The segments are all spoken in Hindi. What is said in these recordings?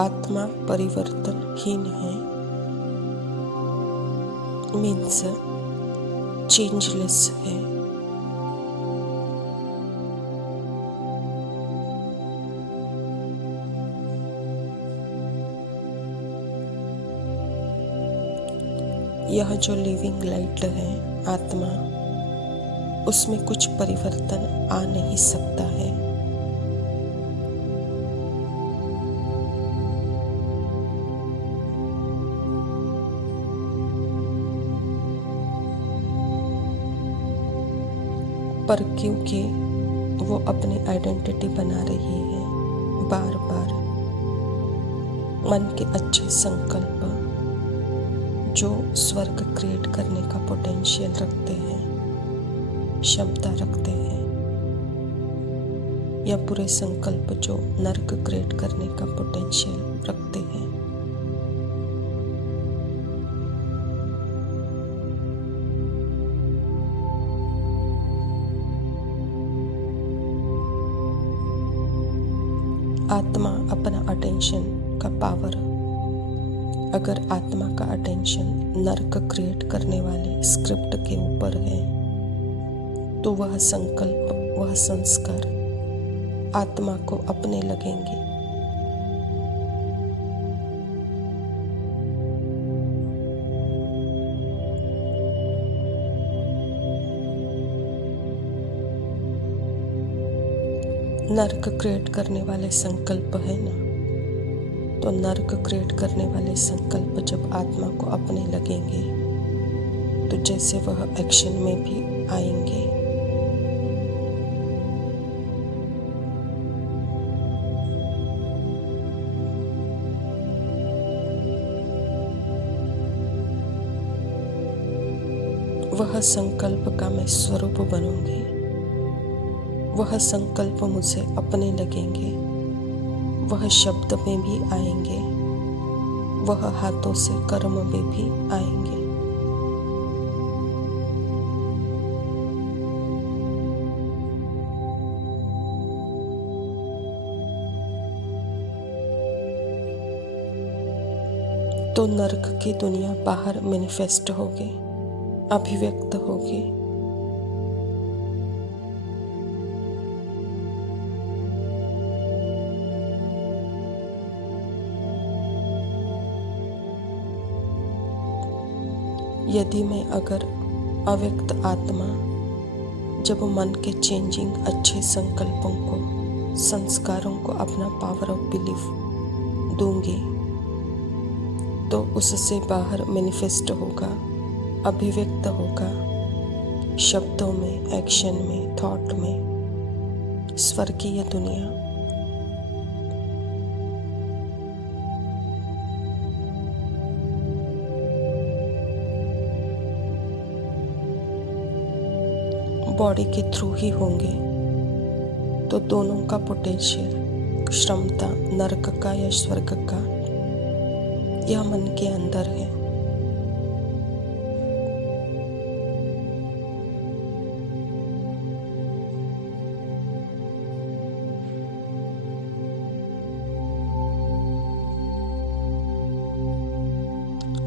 आत्मा परिवर्तनहीन है, मीन्स चेंजलेस है। यह जो लिविंग लाइट है आत्मा, उसमें कुछ परिवर्तन आ नहीं सकता है। पर क्योंकि वो अपनी आइडेंटिटी बना रही है, बार बार मन के अच्छे संकल्प जो स्वर्ग क्रिएट करने का पोटेंशियल रखते हैं, क्षमता रखते हैं, या बुरे संकल्प जो नर्क क्रिएट करने का पोटेंशियल रखते हैं, आत्मा अपना अटेंशन का पावर, अगर आत्मा का अटेंशन नर्क क्रिएट करने वाले स्क्रिप्ट के ऊपर है, तो वह संकल्प, वह संस्कार आत्मा को अपने लगेंगे। नर्क क्रिएट करने वाले संकल्प है ना, तो नर्क क्रिएट करने वाले संकल्प जब आत्मा को अपने लगेंगे, तो जैसे वह एक्शन में भी आएंगे। वह संकल्प का मैं स्वरूप बनूंगी, वह संकल्प मुझे अपने लगेंगे, वह शब्द में भी आएंगे, वह हाथों से कर्म में भी आएंगे। तो नर्क की दुनिया बाहर मैनिफेस्ट होगी, अभिव्यक्त होगी। यदि मैं अगर अव्यक्त आत्मा जब मन के चेंजिंग अच्छे संकल्पों को, संस्कारों को अपना पावर ऑफ बिलीफ दूंगी, तो उससे बाहर मैनिफेस्ट होगा, अभिव्यक्त होगा, शब्दों में, एक्शन में, थॉट में, स्वर्गीय दुनिया। बॉडी के थ्रू ही होंगे, तो दोनों का पोटेंशियल, क्षमता नरक का या स्वर्ग का, यह मन के अंदर है।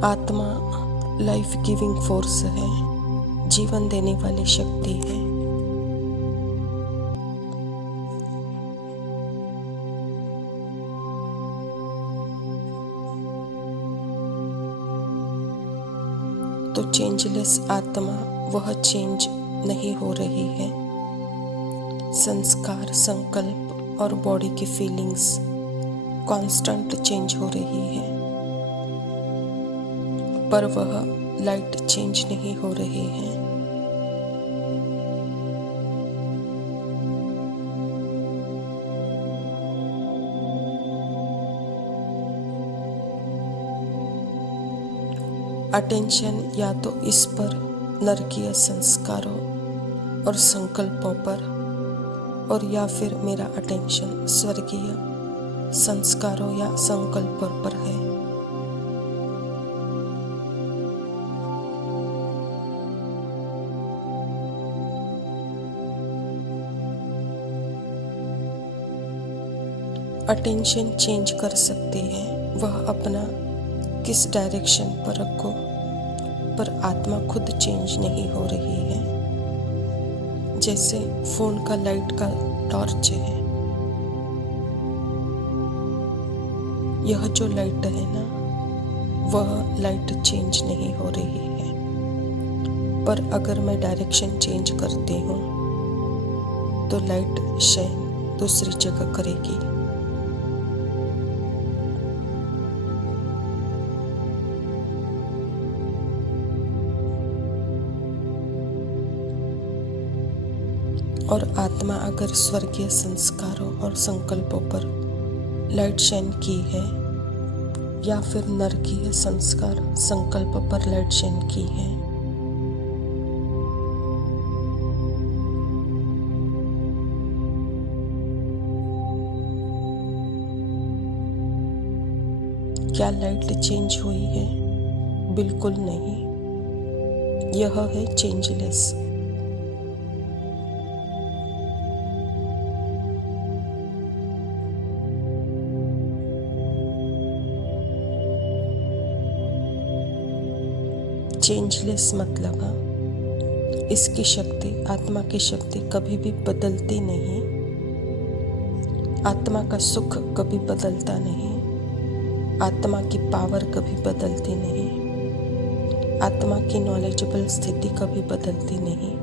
आत्मा लाइफ गिविंग फोर्स है, जीवन देने वाली शक्ति है। तो चेंजलेस आत्मा वह चेंज नहीं हो रही है। संस्कार, संकल्प और बॉडी की फीलिंग्स कांस्टेंट चेंज हो रही है, पर वह लाइट चेंज नहीं हो रही है। अटेंशन या तो इस पर नरकीय संस्कारों और संकल्पों पर, और या फिर मेरा अटेंशन स्वर्गीय संस्कारों या संकल्पों पर है। अटेंशन चेंज कर सकती है, वह अपना किस डायरेक्शन पर रखो, पर आत्मा खुद चेंज नहीं हो रही है। जैसे फोन का लाइट का टॉर्च है, यह जो लाइट है ना, वह लाइट चेंज नहीं हो रही है, पर अगर मैं डायरेक्शन चेंज करती हूँ तो लाइट शाइन दूसरी जगह करेगी। और आत्मा अगर स्वर्गीय संस्कारों और संकल्पों पर लाइट शाइन की है या फिर नरकीय संस्कार संकल्प पर लाइट शाइन की है, क्या लाइट चेंज हुई है? बिल्कुल नहीं। यह है चेंजलेस। चेंजलेस मतलब इसकी शक्ति, आत्मा की शक्ति कभी भी बदलती नहीं। आत्मा का सुख कभी बदलता नहीं, आत्मा की पावर कभी बदलती नहीं, आत्मा की नॉलेजेबल स्थिति कभी बदलती नहीं।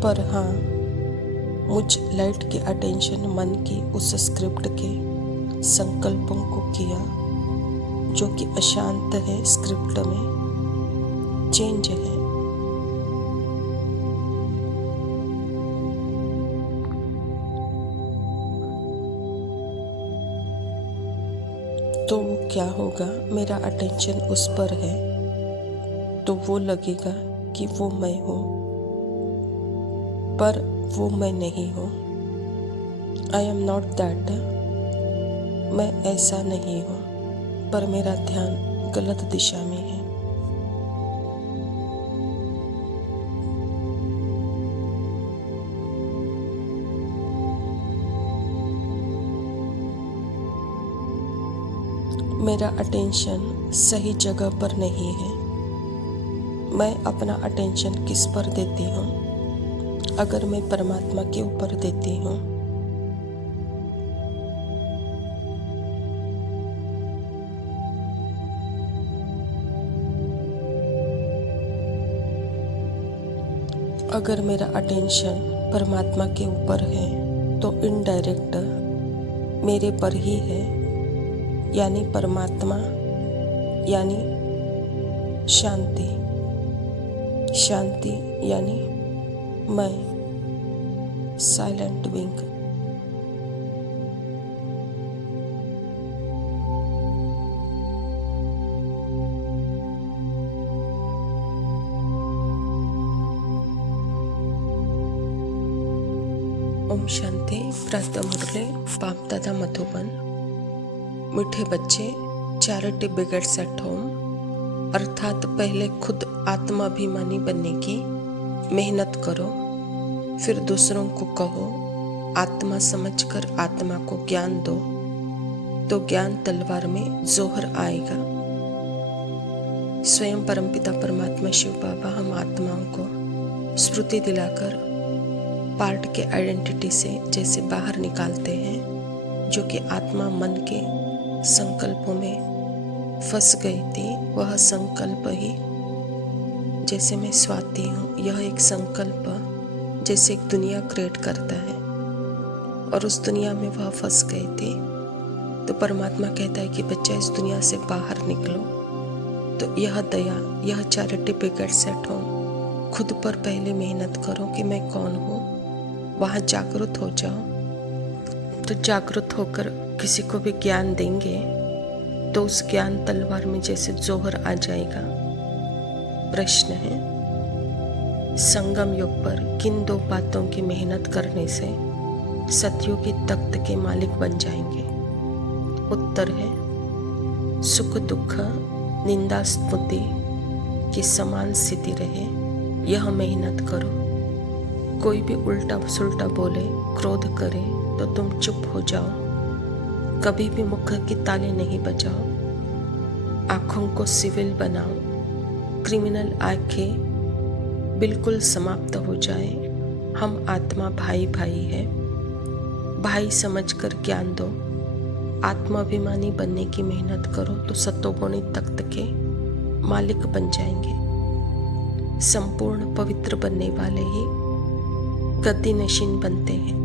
पर हाँ, मुझ लाइट की अटेंशन मन की उस स्क्रिप्ट के संकल्पों को किया जो कि अशांत है, स्क्रिप्ट में चेंज है। तो वो क्या होगा, मेरा अटेंशन उस पर है तो वो लगेगा कि वो मैं हूँ, पर वो मैं नहीं हूँ। I am not that. मैं ऐसा नहीं हूँ, पर मेरा ध्यान गलत दिशा में है। मेरा अटेंशन सही जगह पर नहीं है। मैं अपना अटेंशन किस पर देती हूँ? अगर मैं परमात्मा के ऊपर देती हूँ, अगर मेरा अटेंशन परमात्मा के ऊपर है तो इनडायरेक्ट मेरे पर ही है, यानी परमात्मा, यानी शांति। शांति यानी मैं, साइलेंट बीइंग। ओम शांति। प्रातः मुरली, बाप दादा मधुबन। मीठे बच्चे, चैरिटी बिगिंस एट होम, अर्थात पहले खुद आत्माभिमानी बनने की मेहनत करो, फिर दूसरों को कहो, आत्मा समझकर आत्मा को ज्ञान दो, तो ज्ञान तलवार में जोहर आएगा। स्वयं परमपिता परमात्मा शिव बाबा हम आत्माओं को स्मृति दिलाकर पार्ट के आइडेंटिटी से जैसे बाहर निकालते हैं, जो कि आत्मा मन के संकल्पों में फंस गई थी। वह संकल्प ही, जैसे मैं स्वाति हूँ, यह एक संकल्प जैसे एक दुनिया क्रिएट करता है और उस दुनिया में वह फंस गए थे। तो परमात्मा कहता है कि बच्चा इस दुनिया से बाहर निकलो। तो यह दया, यह चैरिटी बिगिंस एट होम। खुद पर पहले मेहनत करो कि मैं कौन हूँ, वहाँ जागरूक हो जाओ। तो जागरूक होकर किसी को भी ज्ञान देंगे तो उस ज्ञान तलवार में जैसे जोहर आ जाएगा। प्रश्न है, संगम युग पर किन दो बातों की मेहनत करने से सतयुगी तख्त के मालिक बन जाएंगे? उत्तर है, सुख दुख निंदा स्तुति की समान स्थिति रहे, यह मेहनत करो। कोई भी उल्टा सुल्टा बोले, क्रोध करे तो तुम चुप हो जाओ। कभी भी मुख की ताली नहीं बजाओ। आँखों को सिविल बनाओ। क्रिमिनल आंखें बिल्कुल समाप्त हो जाए। हम आत्मा भाई भाई है। भाई समझकर ज्ञान दो। आत्माभिमानी बनने की मेहनत करो तो सतोगुणी तख्त के मालिक बन जाएंगे। संपूर्ण पवित्र बनने वाले ही गद्दी नशीन बनते हैं।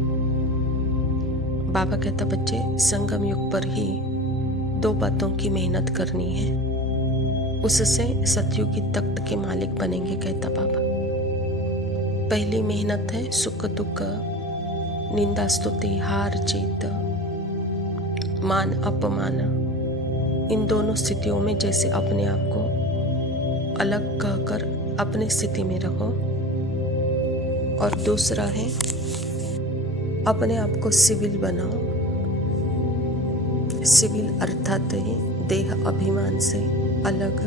बाबा कहता बच्चे, संगम युग पर ही 2 बातों की मेहनत करनी है, उससे सतयुगी तख्त के मालिक बनेंगे, कहता बाबा। पहली मेहनत है सुख दुख, निंदा स्तुति, हार जीत, मान अपमान, इन दोनों स्थितियों में जैसे अपने आप को अलग कहकर अपनी स्थिति में रहो। और दूसरा है अपने आप को सिविल बनाओ। सिविल अर्थात ही देह अभिमान से अलग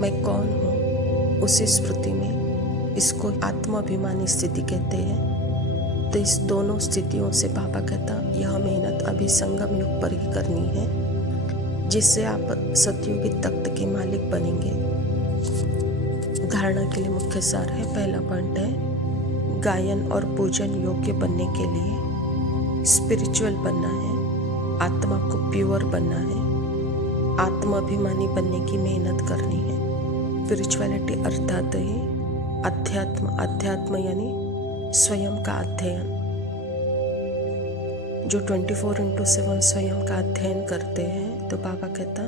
मैं कौन हूँ, उसी स्मृति में, इसको आत्माभिमानी स्थिति कहते हैं। तो इस दोनों स्थितियों से बाबा कहता यह मेहनत अभी संगम युग पर ही करनी है, जिससे आप सतयुगी तख्त के मालिक बनेंगे। धारणा के लिए मुख्य सार है। पहला पॉइंट है गायन और पूजन योग्य बनने के लिए स्पिरिचुअल बनना है, आत्मा को प्योर बनना है, आत्माभिमानी बनने की मेहनत करनी है। स्पिरिचुअलिटी अर्थात ही अध्यात्म यानी स्वयं का अध्ययन। जो 24/7 स्वयं का अध्ययन करते हैं, तो बाबा कहता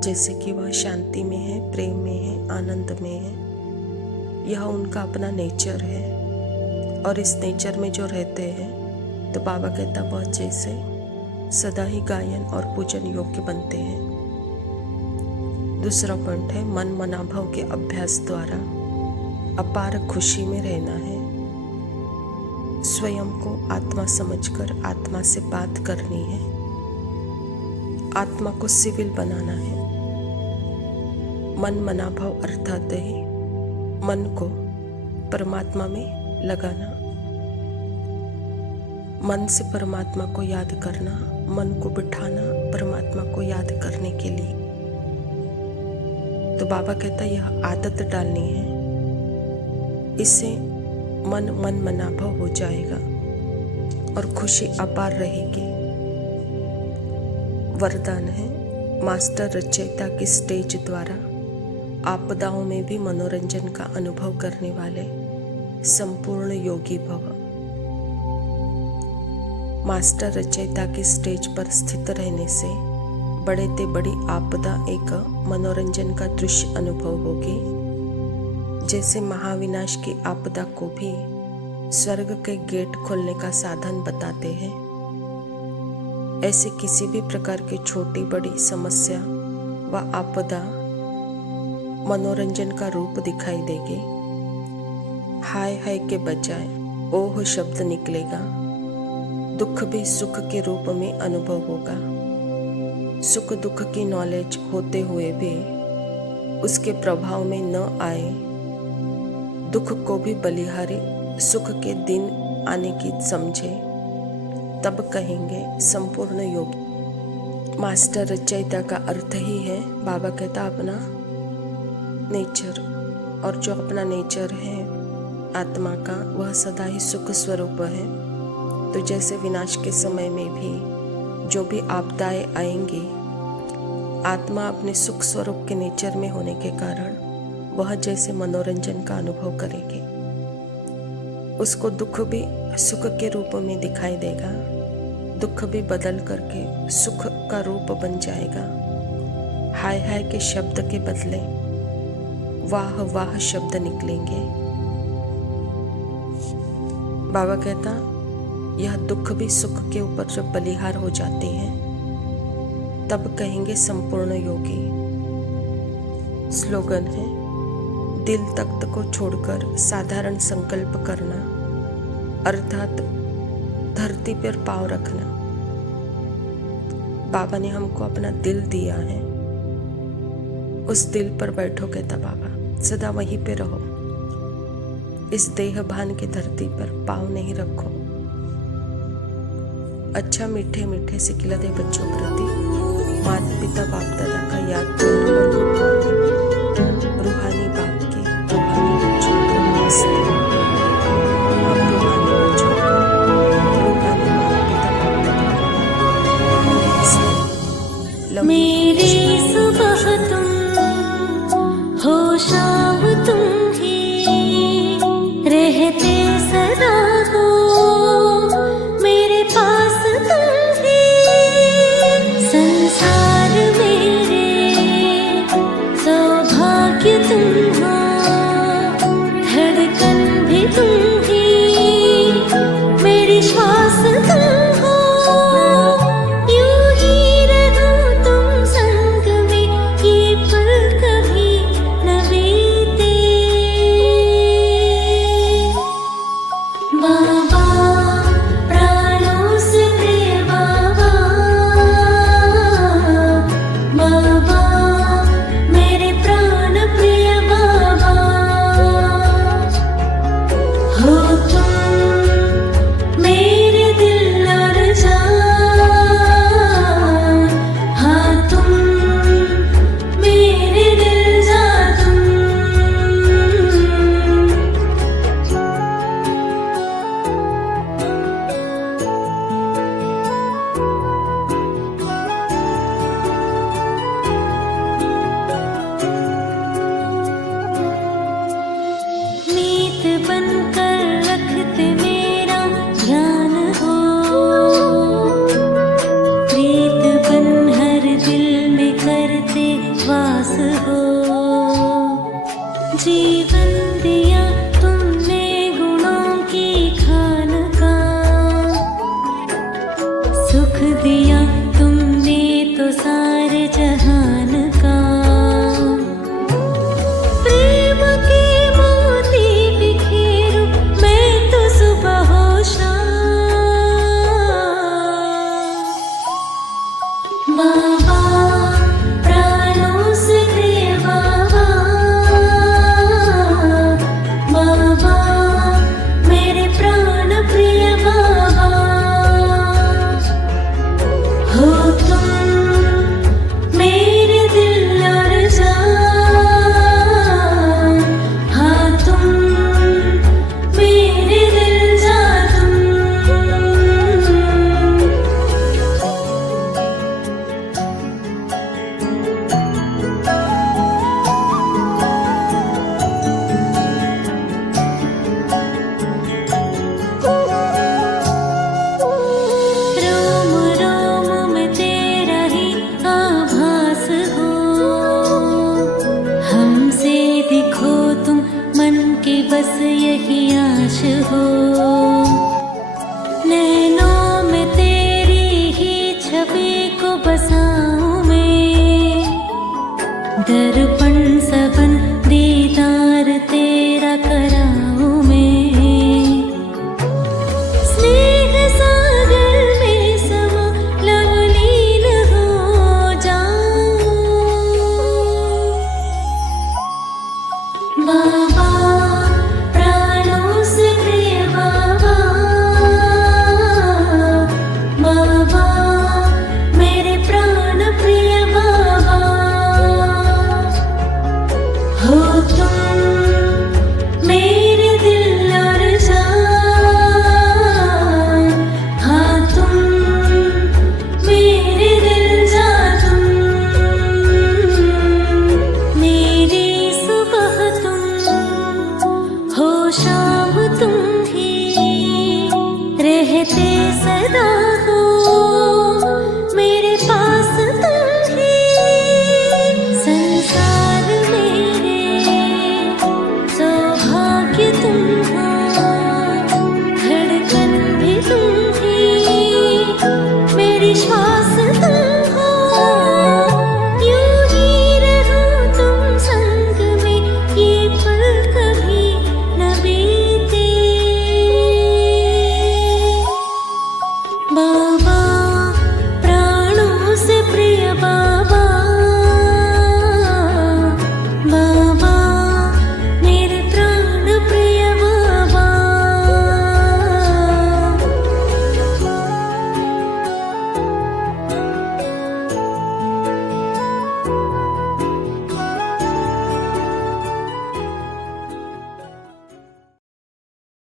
जैसे कि वह शांति में है, प्रेम में है, आनंद में है, यह उनका अपना नेचर है। और इस नेचर में जो रहते हैं, तो बाबा कहता वह जैसे सदा ही गायन और पूजन योग्य बनते हैं। दूसरा पॉइंट है मन मनाभाव के अभ्यास द्वारा अपार खुशी में रहना है। स्वयं को आत्मा समझकर आत्मा से बात करनी है। आत्मा को सिविल बनाना है। मन मनाभाव अर्थात ही मन को परमात्मा में लगाना, मन से परमात्मा को याद करना, मन को बिठाना परमात्मा को याद करने के लिए। तो बाबा कहता यह आदत डालनी है, इससे मन मनाभाव हो जाएगा और खुशी अपार रहेगी। वरदान है मास्टर रचयिता की स्टेज द्वारा आपदाओं में भी मनोरंजन का अनुभव करने वाले संपूर्ण योगी भव। मास्टर रचयिता की स्टेज पर स्थित रहने से बड़े ते बड़ी आपदा एक मनोरंजन का दृश्य अनुभव होगी। जैसे महाविनाश की आपदा को भी स्वर्ग के गेट खोलने का साधन बताते हैं, ऐसे किसी भी प्रकार की छोटी बड़ी समस्या व आपदा मनोरंजन का रूप दिखाई देगी। हाय हाय के बजाय ओह शब्द निकलेगा। दुख भी सुख के रूप में अनुभव होगा। सुख दुख की नॉलेज होते हुए भी उसके प्रभाव में न आए। दुख को भी बलिहारी सुख के दिन आने की समझे, तब कहेंगे संपूर्ण योग। मास्टर रचयिता का अर्थ ही है, बाबा कहता अपना नेचर, और जो अपना नेचर है आत्मा का वह सदा ही सुख स्वरूप है। तो जैसे विनाश के समय में भी जो भी आपदाएं आएंगी, आत्मा अपने सुख स्वरूप के नेचर में होने के कारण वह जैसे मनोरंजन का अनुभव करेगी। उसको दुख भी सुख के रूप में दिखाई देगा। दुख भी बदल करके सुख का रूप बन जाएगा। हाय हाय के शब्द के बदले वाह वाह शब्द निकलेंगे। बाबा कहता यह दुख भी सुख के ऊपर जब बलिहार हो जाती है, तब कहेंगे संपूर्ण योगी। स्लोगन है दिल तख्त को छोड़कर साधारण संकल्प करना, अर्थात धरती पर पांव रखना। बाबा ने हमको अपना दिल दिया है, उस दिल पर बैठोगे तब बाबा सदा वहीं पे रहो। इस देह भान की धरती पर पाँव नहीं रखो। अच्छा मीठे मीठे से खिला दे बच्चों प्रति, माता पिता बाप दादा का याद प्यार और गुड रूहानी बाप के रूहानी बच्चों को नमस्ते। आप रूहानी बच्चों को रूहानी माता पिता बाप दादा को नमस्ते। मेरी सुबह तुम हो शाम तुम ही रहते सदा हो, मेरे पास तुम ही। संसार मेरे सौभाग्य तुम हो, धड़कन भी तुम ही, मेरी श्वास तुम हो। यूं ही रहूं तुम संग में, ये पल कभी न बीते। बाबा प्राणों से प्रिय बाबा, बाबा मेरे प्राण प्रिय बाबा, हो तुम मेरे दिल और जान, हाँ तुम मेरे दिल जा तुम। नीत बनकर रखते मेरा ध्यान हो, प्रीत बन हर दिल में करते वास हो। जीवन दिया तुमने गुणों की खान का, सुख दिया तुमने तो सारे जहान का। प्रेम के मोती बिखेरूं मैं तो सुबह हो शाम। बाबा प्राणों से प्रिय बाबा, बाबा मेरे प्राण प्रिय बाबा, हो तुम मेरे दिल और जान, हाँ तुम मेरे दिल जा तुम। रोम रोम में तेरा ही आभास हो, हमसे दिखो तुम मन के बस यही आश हो। नैनों में तेरी ही छवि को बसाऊं मैं, दर्पण सबन दीदार तेरा कराऊं मैं। स्नेह सागर में समा लवलीन हो जाऊं। बाबा प्राणों से प्रिय बाबा, बाबा मेरे प्राण प्रिय बाबा, हो तुम